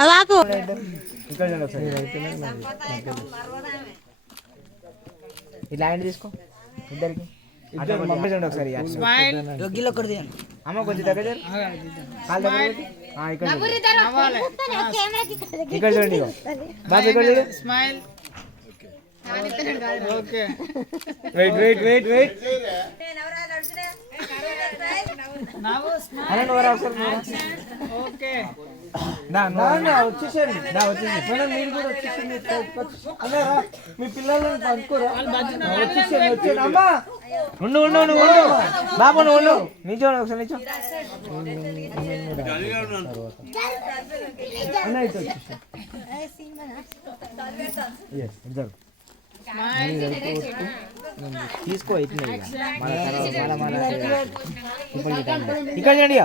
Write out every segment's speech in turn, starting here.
బాపు ఇలా ఆయన తీసుకో ఇద్దరికి పంపించండి ఒకసారి అమ్మ కొంచెం దగ్గర ఇక్కడ చూడండి బాబు ఇక్కడ చూడు smile okay wait wait wait wait okay వచ్చేసేయండి మీరు కూడా వచ్చేసింది అన్నారా మీ పిల్లలను అనుకోరా వచ్చేసేయండి అమ్మా ఉండు ఉండు ఉండు ఉండు బాబు నువ్వు ఉండు నిజం ఒకసారి నిజం తీసుకో ఇక్కడ చూడండి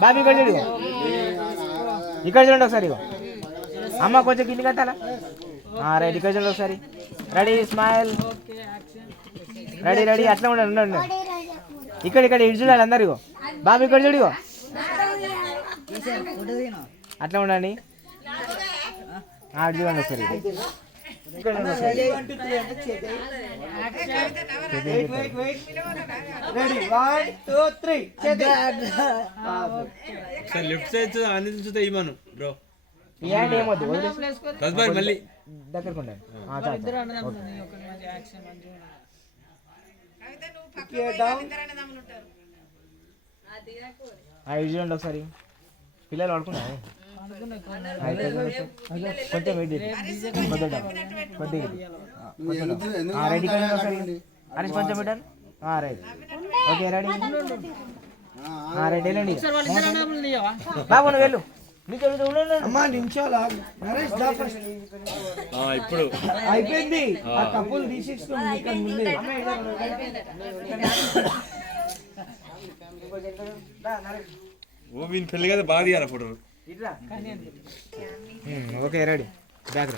బాబు ఇక్కడ చూడు ఇక్కడ చూడండి ఒకసారి అమ్మ కొంచెం కింది కట్టాలా రైట్ ఇక్కడ చూడండి ఒకసారి రెడీ స్మైల్ రెడీ రెడీ అట్లా ఉండండి ఉండండి ఇక్కడ ఇక్కడ ఇటు చూడాలి అందరు బాబు ఇక్కడ చూడు అట్లా ఉండండి అటు చూడండి ఒకసారి లెఫ్ట్ సైడ్ ఆనందించుతా ఇవ్వను బ్రో ఏమొద్దు మళ్ళీ దగ్గరకు ఉండండి చూడండి ఒకసారి పిల్లలు పడుకున్నారు కొంచెం వెయిట్ కొద్దిగా రెడీ ఒకసారి హరీష్ కొంచెం పెట్టాను రైట్ ఓకే రెడీ రెడీ వెళ్ళండి బాబు నువ్వు వెళ్ళు ఇప్పుడు అయిపోయింది ఆ కప్పులు తీసేస్తుంది ఓ వీని పెళ్లి కదా బాగా తీయాలి ఫోటోలు ఓకే రెడీ దగ్గర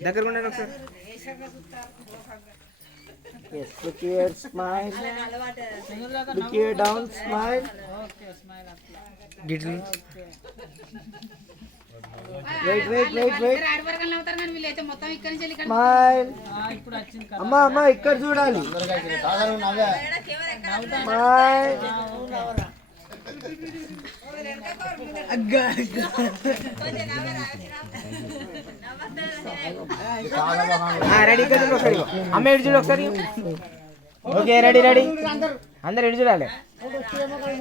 దగ్గర ఉండండి ఒకసారి Yes, look here, smile. Look here, down, smile. Okay, smile up. Little. Wait, wait, wait, wait. Smile. అమ్మా అమ్మా ఇక్కడ చూడాలి స్మైల్ రెడీ కదా ఒకసారి అమ్మ ఎడు చూడు ఒకసారి ఓకే రెడీ రెడీ అందరు ఎడు చూడాలి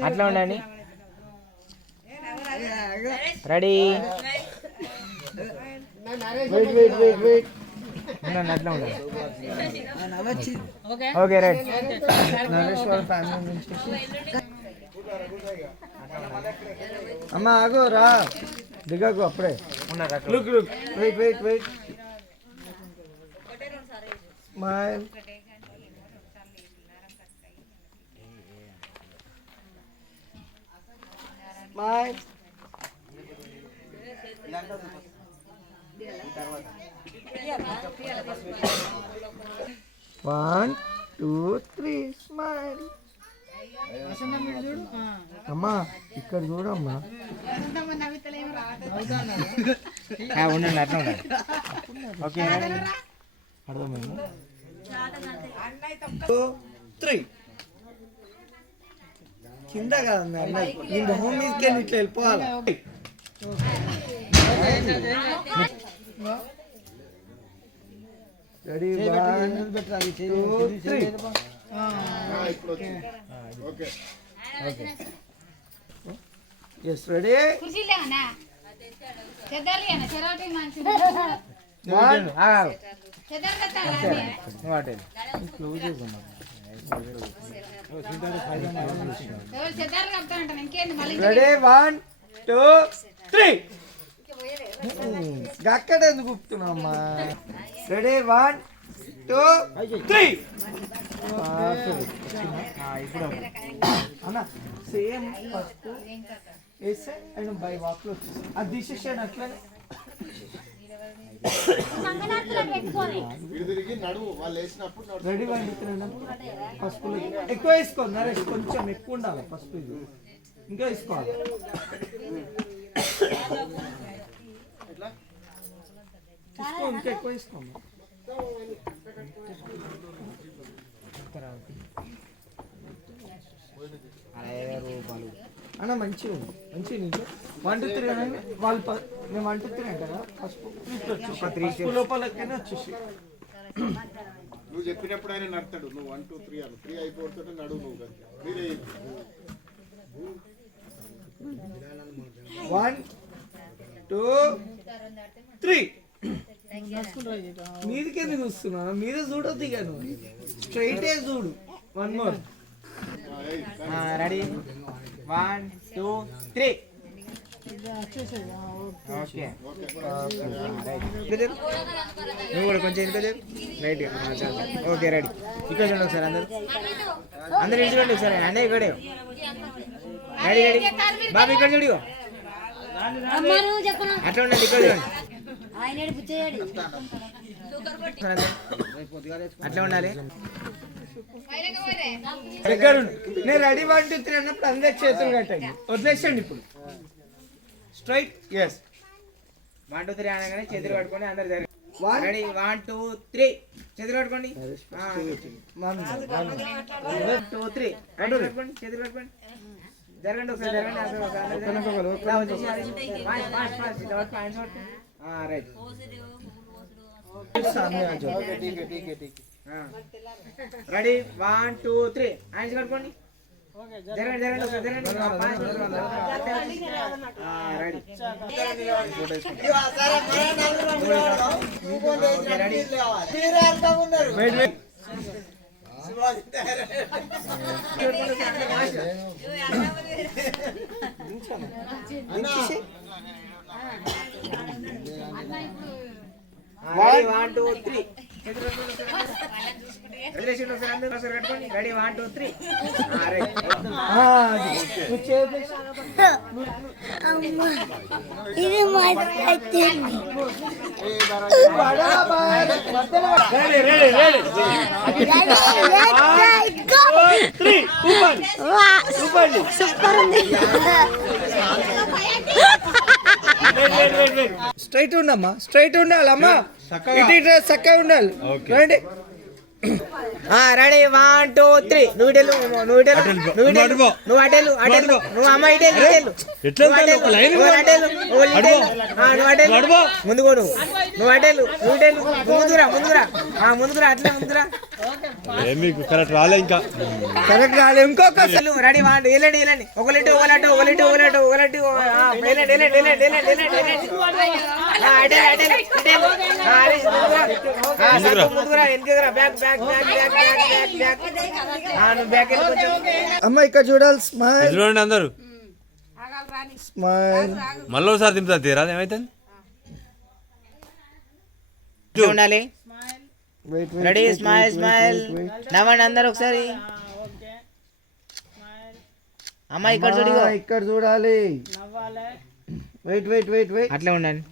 అట్లా ఉండండి ready wait wait wait wait ఉండండి అట్లా ఉండండి ఓకే రైట్ నరేశ్వర ఫ్యామిలీ నుంచి అమ్మ ఆగో రా దిగకు అప్పుడే look look wait wait wait smile smile 1 2 3 smile అమ్మా ఇక్కడ చూడమ్మా ఉండండి అట్లా ఉండండి ఓకే అర్థమైంది 2 3 కింద కాదన్నా నీ మొహం మీదకి ఇట్లా వెళ్ళిపోవాలి ready 1 2 3 okay okay yes ready కుర్చీ లేవనా చెదర్లి అన్న చెరోటి మంచి 1 చెదర్ కట్టాలి వాట్ క్లోజ్ చేసుకున్నాం ఎవరు చెదర్ కట్టాలంట ఇంకేంది మళ్ళీ రెడీ 1 2 3 అక్కడ ఎందుకు గుప్తున్నామ్మా? రెడీ 1 2 3 ఇప్పుడు అన్న సేమ్ పసుపు వేస్తే అండ్ బై వాక్లో వచ్చేసి అది తీసేసాను అట్లనే రెడీ వండుతున్నాను. పసుపు ఎక్కువ వేసుకోండి నరేష్, కొంచెం ఎక్కువ ఉండాలి పసుపు. ఇది ఇంకా వేసుకోవాలి. ఇంకా ఎక్కువ వేసుకోండి. అన్న మంచిగా ఉంది, మంచిగా నీకు 1 2 3 అని వాళ్ళు మేము 1 2 3 అంట కదా పసుపు పసుపు లోపలకైనా వచ్చేసి నువ్వు చెప్పినప్పుడు ఆయన నడతాడు. నువ్వు 1 2 3 అను 3 అయిపోతుంటే నడువు నువ్వు 1 2 3 మీదికేది చూస్తున్నా, మీరే చూడొద్దు ఇక నువ్వు స్ట్రైటే చూడు. 1 more రెడీ 1 2 3 ఓకే. నువ్వు కూడా కొంచెం ఇంకా రైట్. Okay ready. ఇక్కడ చూడండి ఒకసారి అందరు ఇంటి చూడండి ఒకసారి. అన్నీ ఇక్కడే రెడీ రెడీ. బాబు ఇక్కడ చూడు, అట్లా ఉండండి. ఇక్కడ చూడండి, అట్లా ఉండాలి. దగ్గర నేను రెడీ 1 2 3 అన్నప్పుడు అందరి చేతులు కట్టండి, వదిలేసండి. ఇప్పుడు స్ట్రైట్. ఎస్ 1 2 3 అనగానే చేతులు పట్టుకొని అందరు రెడీ. 1 2 3 చేతులు పట్టుకోండి. 1 2 3 పట్టుకోండి, చేతులు పట్టుకోండి. జరగండి ఒకసారి, జరగండి. రైట్. రెడీ 1 2 3 హ్యాండ్స్ కట్టుకోండి. జరగండి జరగండి ఒకసారి, జరగండి. రెడీ. రెడీ 1 2 3 కట్టుకోండి. రెడీ 1 2 3 స్ట్రైట్ ఉండమ్మా, స్ట్రైట్ ఉండాలమ్మా. ఇటు చక్కగా ఉండాలి. రండి. రెడీ 1 2 3 నువ్వు ఇటెలు, నువ్వు ఇటెలు, నువ్వు ఇటెలు, నువ్వు అటెలు, అటెలు, నువ్వు అమ్మ ఇటెలు, ఇటెలు, నువ్వు అటెలు, ముందుకో, నువ్వు అటెలు, నువ్వు ఇటెలు, ముందురా ముందురా ముందురా, అట్లా ముందురా. మీకు కరెక్ట్ రాలే, ఇంకా కరెక్ట్ రాలే. ఇంకొకసారి రెడీ 1 వెళ్ళండి వెళ్ళండి. ఒకలిటి ఒకలటు ఒకలిటి ఒకలటు ఒకలటి వెళ్ళండి వెళ్ళండి వెళ్ళండి వెళ్ళండి వెళ్ళండి. అటెలు అటెలు ఇటెలు, ముందురా వెనకరా, back back back back back back back. నువ్వు బ్యాక్ వెళ్ళి కొంచెం. అమ్మ ఇక్కడ చూడాలి. స్మైల్ చూడండి అందరు. స్మైల్. మళ్ళీ ఒకసారి దింపుతా తీరా, ఏమైతుంది ఉండాలి. Ready smile smile. నవ్వండి అందరు ఒకసారి. అమ్మ ఇక్కడ చూడు, ఇక్కడ చూడాలి. Wait wait wait wait. అట్లా ఉండండి.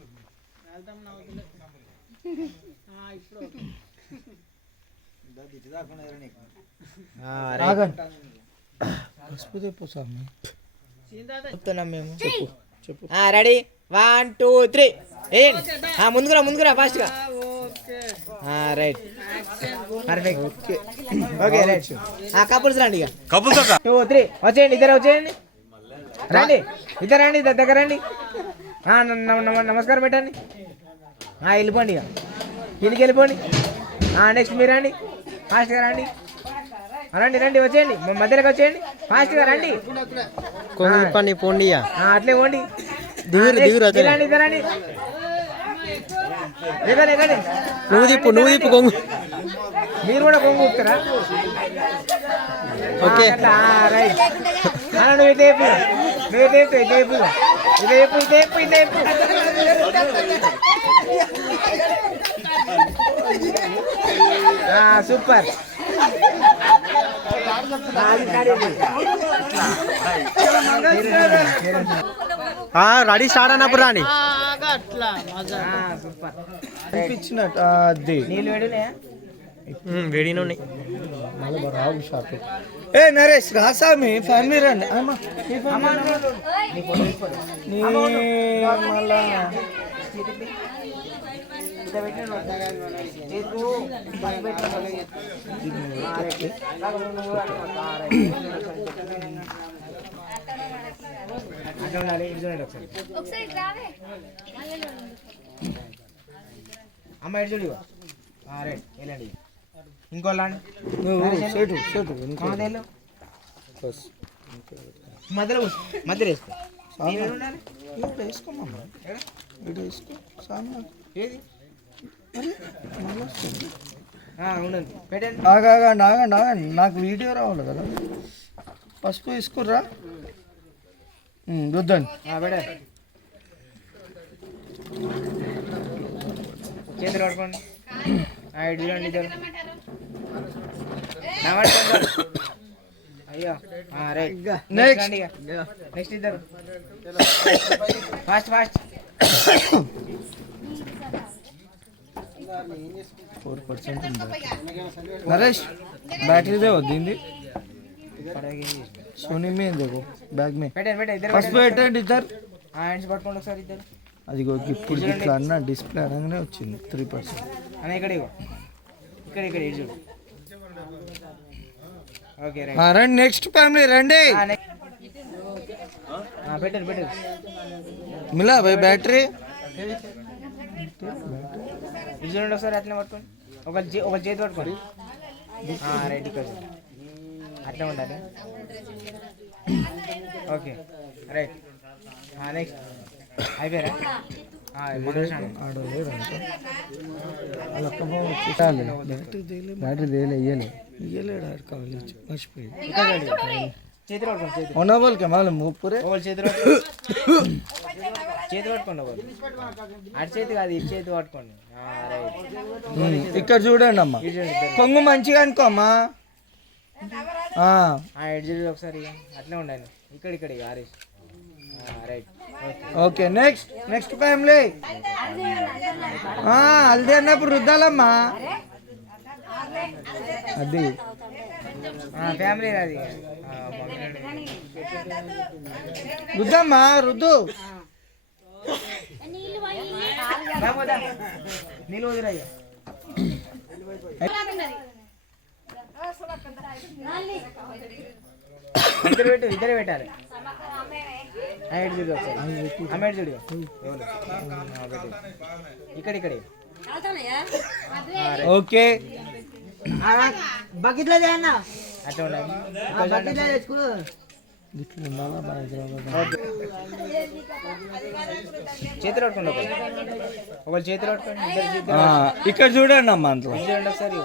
చెప్తున్నాం మేము. రెడీ 1 2 3 ముందుకురా ముందుకురా ఫాస్ట్ గా. Right perfect. Okay right. Couples రండి. ఇక కపుల్స్ 2 3 వచ్చేయండి, ఇద్దరు వచ్చేయండి. రండి ఇద్దరు రండి, దగ్గర రండి. నమస్కారం పెట్టండి. వెళ్ళిపోండి, ఇక ఇంటికి వెళ్ళిపోండి. నెక్స్ట్ మీరు రండి, ఫాస్ట్గా రండి. రండి రండి వచ్చేయండి, మధ్యలోకి వచ్చేయండి, ఫాస్ట్గా రండి. పోండి అట్లే పోండి. దిగురండి ఇద్దరండి. నువ్వు తిప్పు కొంగు. మీరు కూడా కొంగు ఊపుతారా? Okay right. నువ్వు ఇదేపు, నువ్వు ఇదేపు ఇదేపు ఇదేపు ఇదేపు ఇదేపు. సూపర్. రెడీ స్టార్ట్ అన్నప్పుడు రాని. అట్లా మజా. సూపర్. అనిపించినట్టు అది నీళ్ళు వేడినాయా? వేడిన ఉన్నాయి. రావు షాప్. ఏ నరేష్ రాసామి ఫ్యామిలీ రండి అమ్మా. నీ మళ్ళా అమ్మ ఇటు చూడు. రైట్ వెళ్ళండి. ఇంకో లాండి సేటు సేటు మధ్యలో మధ్యలో వేసుకో. వేసుకోమమ్మా ఇటు వేసుకో సామాన్ ఏది ఉండండి పెట్టండి. ఆగండి ఆగండి ఆగండి నాకు వీడియో రావాలి కదా. పసుపు తీసుకుర్రా రుద్దండి. పెట్టండి. చేతులు పట్టుకోండి. ఇటు చూడండి ఇద్దరు. అయ్యో రైట్. నెక్స్ట్ నెక్స్ట్ ఇద్దరు ఫాస్ట్ ఫాస్ట్. 4% नरेश बैटरी दे दींदी सोनी में देखो बैग में फर्स्ट పెట్టండి ఇద్దరు హ్యాండ్స్ పట్టుకోండి ఒకసారి ఇద్దరు. అదిగో ఇప్పుడు ఇట్లా అన్న డిస్ప్లే అనగానే వచ్చింది 3%. అన్న ఇక్కడ ఇక్కడ ఇక్కడ ఇటు చూడు. Okay right. రండి నెక్స్ట్ ఫ్యామిలీ రండి. పెట్టండి పెట్టండి. మిలా భాయ్ బ్యాటరీ ఇటు చూడండి ఒకసారి. అట్లా పట్టుకోండి. ఒక చేతి పట్టుకోండి. రైట్ ఇక్కడ అట్లా ఉండాలి. Okay right. నెక్స్ట్ అయిపోయారా? బ్యాటరీ దేలే ఇయ్యలేడు కావాలి మర్చిపోయి చేతులు పట్టుకోండి. ఒనబోల్ కే మాలూమ్ పూరే చేతులు చేతి పట్టుకోండి. ఒకరు అటు చేతి కాదు ఇటు చేతి పట్టుకోండి. రైట్. ఇక్కడ చూడండి అమ్మా. కొంగు మంచిగా అనుకో అమ్మా. ఇటు చూడు ఒకసారి. అట్లే ఉండాలి. ఇక్కడ ఇక్కడ ఆరేసి. Right. Okay next next family. Haldi అన్నప్పుడు రుద్దాలమ్మా. అది ఫ్యామిలీ అది రుద్దమ్మా రుద్దు. నీళ్ళు వదిలేయ్యా. ఇద్దరు పెట్టు. ఇద్దరే పెట్టాలి. ఇటు చూడు ఒకసారి. అమ్మ ఇటు చూడు. ఇక్కడ ఇక్కడ ఓకే అట్లా ఉండాలి. చేతులు పట్టుకోండి. ఒకరు చేతులు పట్టుకోండి. ఇద్దరు ఇక్కడ చూడండి అమ్మా అంతలో చూడండి ఒకసారి.